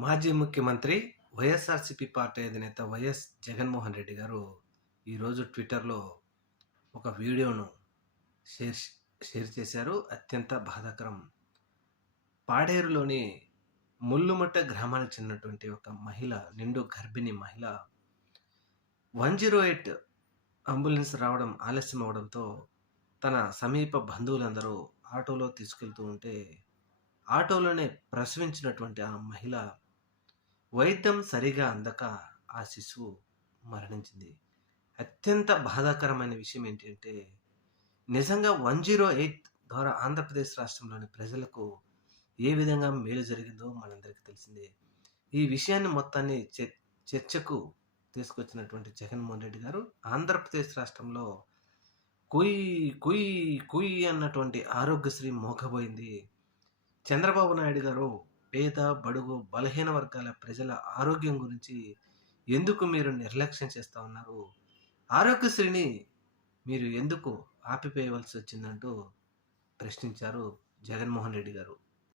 మాజీ ముఖ్యమంత్రి వైఎస్ఆర్సీపీ పార్టీ అధినేత వైఎస్ జగన్మోహన్ రెడ్డి గారు ఈరోజు ట్విట్టర్లో ఒక వీడియోను షేర్ షేర్ చేశారు. అత్యంత బాధాకరం. పాడేరులోని ముల్లుమట్ట గ్రామానికి చెందినటువంటి ఒక మహిళ, నిండు గర్భిణీ మహిళ 108 అంబులెన్స్ రావడం ఆలస్యం అవడంతో తన సమీప బంధువులందరూ ఆటోలో తీసుకెళ్తూ ఉంటే ఆటోలోనే ప్రసవించినటువంటి ఆ మహిళ వైద్యం సరిగా అందక ఆ శిశువు మరణించింది. అత్యంత బాధాకరమైన విషయం ఏంటంటే, నిజంగా 108 ద్వారా ఆంధ్రప్రదేశ్ రాష్ట్రంలోని ప్రజలకు ఏ విధంగా మేలు జరిగిందో మనందరికీ తెలిసిందే. ఈ విషయాన్ని మొత్తాన్ని చర్చకు తీసుకొచ్చినటువంటి జగన్మోహన్ రెడ్డి గారు ఆంధ్రప్రదేశ్ రాష్ట్రంలో కుయ్ కుయ్ కుయ్ అన్నటువంటి ఆరోగ్యశ్రీ మోగబోయింది. చంద్రబాబు నాయుడు గారు పేద, బడుగు, బలహీన వర్గాల ప్రజల ఆరోగ్యం గురించి ఎందుకు మీరు నిర్లక్ష్యం చేస్తా ఉన్నారు? ఆరోగ్యశ్రీని మీరు ఎందుకు ఆపివేయవలసి వచ్చిందంటూ ప్రశ్నించారు జగన్మోహన్ రెడ్డి గారు.